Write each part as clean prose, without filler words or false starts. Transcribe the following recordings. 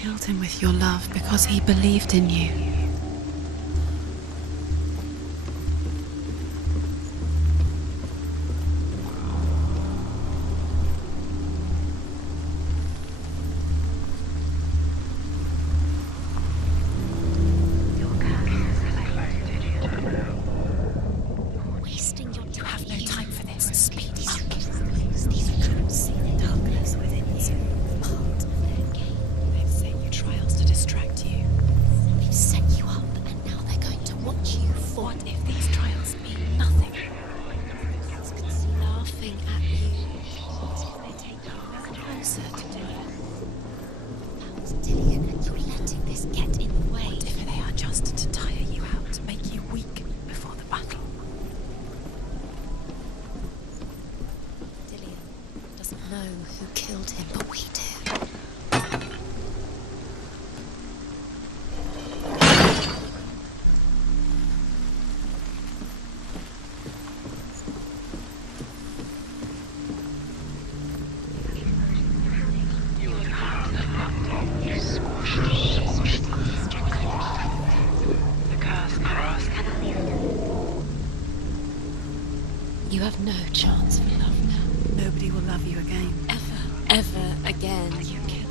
killed him with your love because he believed in you. You have no chance of love now. Nobody will love you again. Ever again. Are you kidding?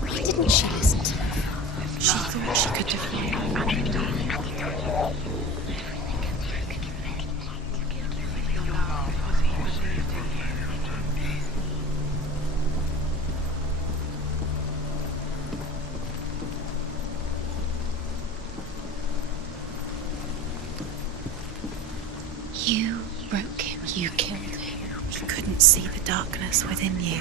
Why didn't she listen to me? She thought she could defeat me. You broke him. You killed him. He couldn't see the darkness within you.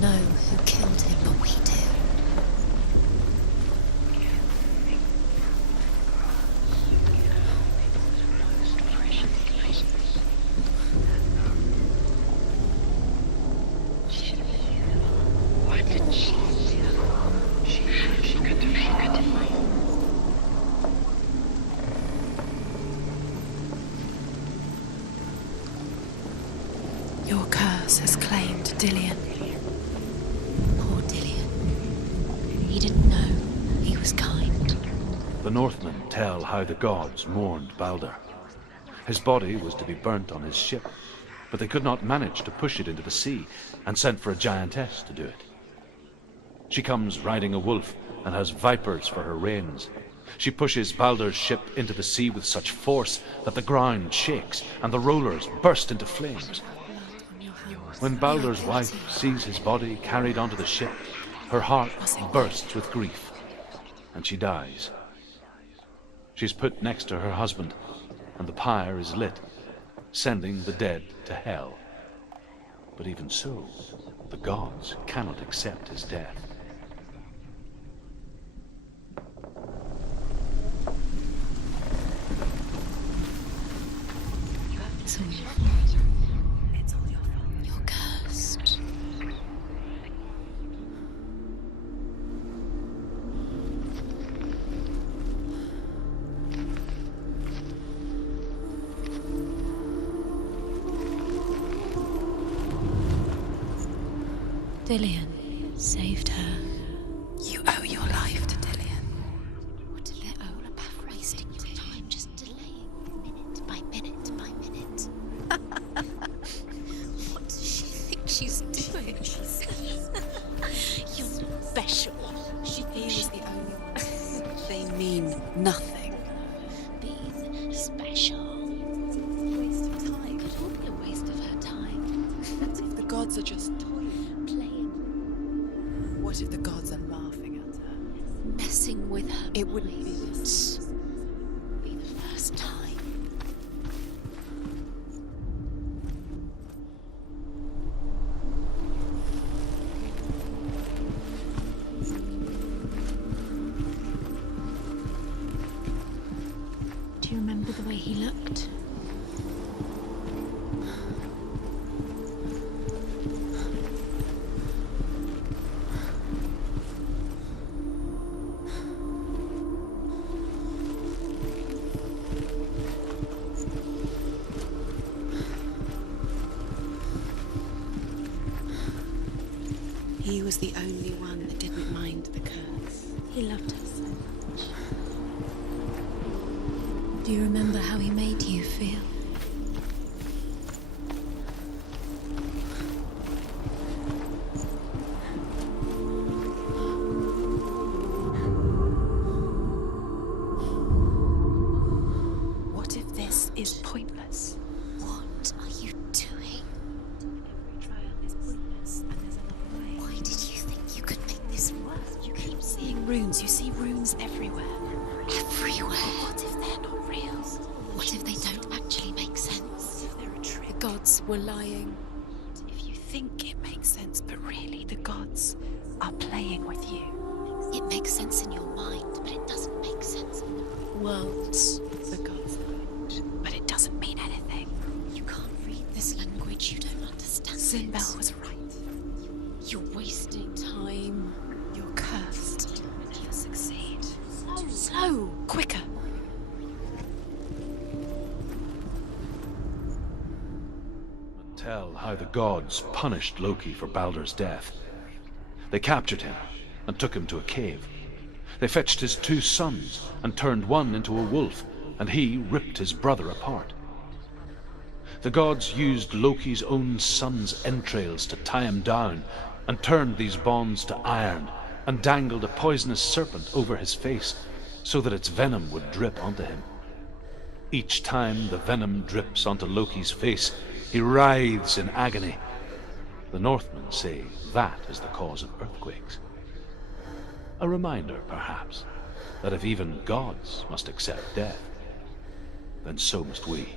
Know who killed him, but we do. Why didn't she? She could do. Your curse has claimed Dillion. He didn't know. He was kind. The Northmen tell how the gods mourned Baldur. His body was to be burnt on his ship, but they could not manage to push it into the sea, and sent for a giantess to do it. She comes riding a wolf and has vipers for her reins. She pushes Baldur's ship into the sea with such force that the ground shakes and the rollers burst into flames. When Baldur's wife sees his body carried onto the ship, her heart bursts with grief, and she dies. She's put next to her husband, and the pyre is lit, sending the dead to hell. But even so, the gods cannot accept his death. It's all your fault. It's all your fault. You're cursed. Dillion saved her. You owe your life to Dillion. What do they owe? Wasting your time, just delaying minute by minute by minute. What does she think she's doing? You're special. He was the only one. They mean nothing. Being special. along with her. It wouldn't be this. Be the first time. Do you remember the way he looked? He was the only one that didn't mind the curse. He loved her so much. Do you remember how he made you feel? What if this is pointless? What are you doing? Every trial is pointless, and there's another way. Why did you think you could make this work? You keep seeing runes. You see runes everywhere. Everywhere. What if they're not real? What if they don't actually make sense? If they're a trick? The gods were lying. If you think it makes sense, but really the gods are playing with you. It makes sense in your mind, but it doesn't make sense in the world. The gods language, but it doesn't mean anything. You can't read this language, you don't understand Sinbel it. was right. You're wasting time. You're cursed. You'll never succeed. Slow. Quicker. Tell how the gods punished Loki for Baldur's death. They captured him and took him to a cave. They fetched his 2 sons and turned one into a wolf, and he ripped his brother apart. The gods used Loki's own son's entrails to tie him down and turned these bonds to iron and dangled a poisonous serpent over his face so that its venom would drip onto him. Each time the venom drips onto Loki's face, he writhes in agony. The Northmen say that is the cause of earthquakes. A reminder, perhaps, that if even gods must accept death, then so must we.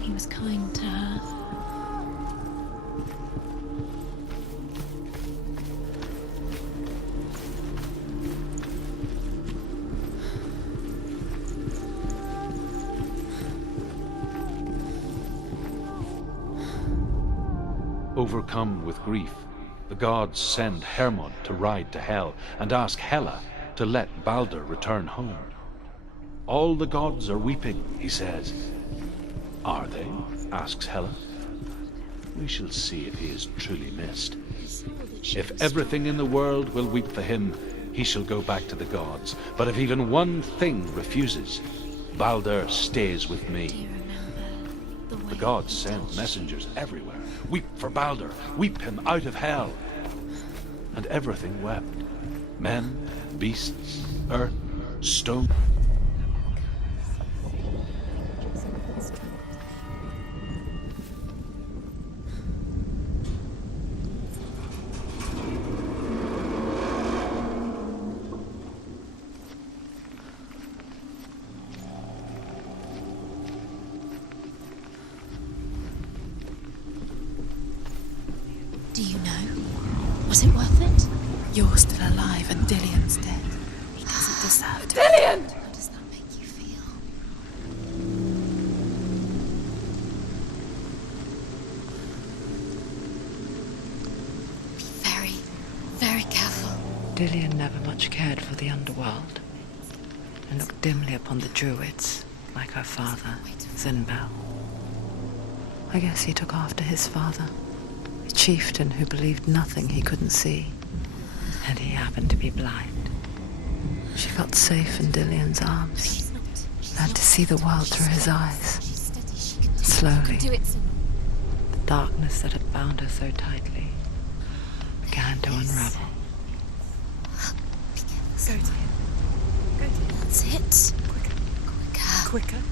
He was kind to her. Overcome with grief, the gods send Hermod to ride to Hell and ask Hela to let Baldur return home. All the gods are weeping, he says. Are they? Asks Hela. We shall see if he is truly missed. If everything in the world will weep for him, he shall go back to the gods. But if even one thing refuses, Baldur stays with Do you me. remember the way The gods he send told you? messengers everywhere. Weep for Baldur, weep him out of hell. And everything wept. Men, beasts, earth, stone. Do you know? Was it worth it? You're still alive and Dillion's dead. He doesn't deserve to. How does that make you feel? Be very, very careful. Dillion never much cared for the underworld, and looked dimly upon the druids, like her father, Sinbel. I guess he took after his father, a chieftain who believed nothing he couldn't see, and he happened to be blind. She felt safe in Dillion's arms, She's not. learned to see the world through his eyes. She's steady. She can do it. Slowly. You can do it, Senua. The darkness that had bound her so tightly began to unravel. Be careful, Go to Senua. him. Go to him. That's it. Quicker. quicker.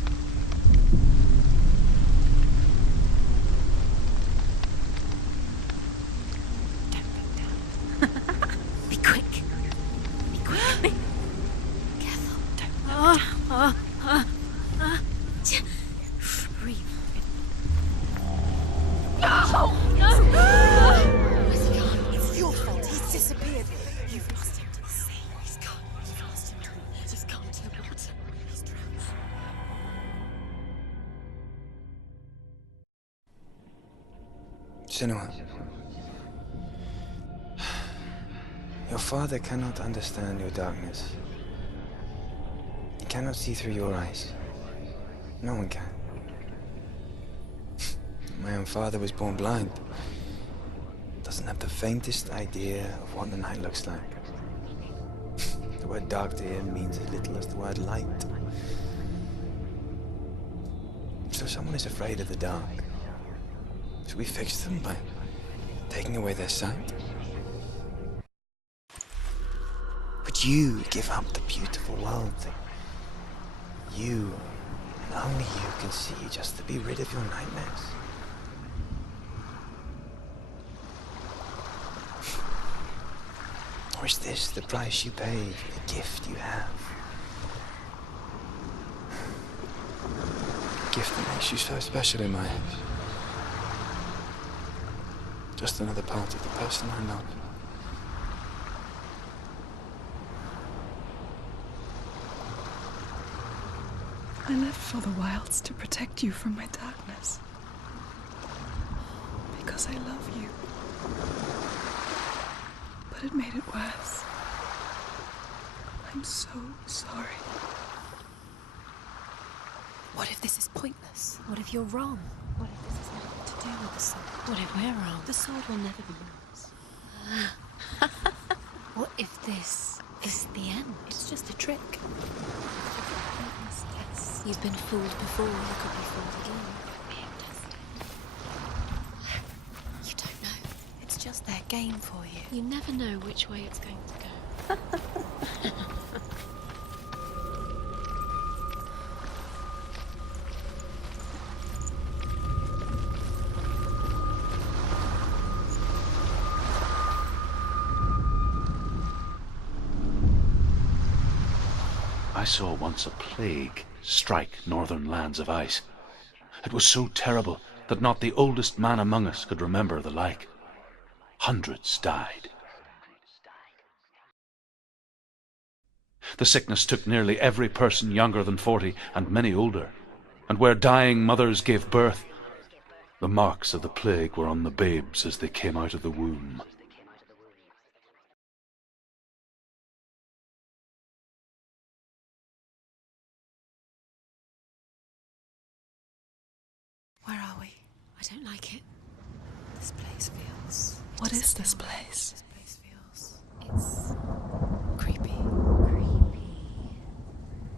Don't look down. Be quick. Be quick. Careful. Don't look down. Breathe. No! Where's he gone? It's your fault. He's disappeared. You've lost him to the sea. He's gone. You've lost him to him. He's gone to the water. He's drowned. Senua, your father cannot understand your darkness. He cannot see through your eyes. No one can. My own father was born blind. Doesn't have the faintest idea of what the night looks like. The word dark to him means as little as the word light. So someone is afraid of the dark. Should we fix them by taking away their sight? Would you give up the beautiful world that you and only you can see just to be rid of your nightmares? Or is this the price you pay for the gift you have? A gift that makes you so special in my eyes. Just another part of the person I love. I lived for the wilds to protect you from my darkness. Because I love you. But it made it worse. I'm so sorry. What if this is pointless? What if you're wrong? What if this has nothing to do with the sword? What if we're wrong? The sword will never be yours. What if this is the end? It's just a trick. Yes. You've been fooled before, you could be fooled again. Being tested. You don't know. It's just their game for you. You never know which way it's going to go. I saw once a plague strike northern lands of ice. It was so terrible that not the oldest man among us could remember the like. Hundreds died. The sickness took nearly every person younger than 40 and many older, and where dying mothers gave birth, the marks of the plague were on the babes as they came out of the womb. Where are we? I don't like it. This place feels... What is this place? This place feels... It's creepy. creepy.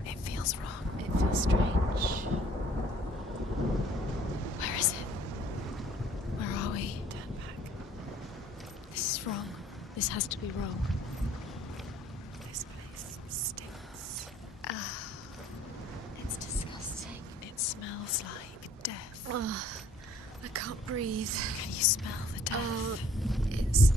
It feels wrong. It feels strange. Where is it? Where are we? Turn back. This is wrong. This has to be wrong. This place stinks. It's disgusting. It smells like death. I can't breathe. Can you smell the death? It's...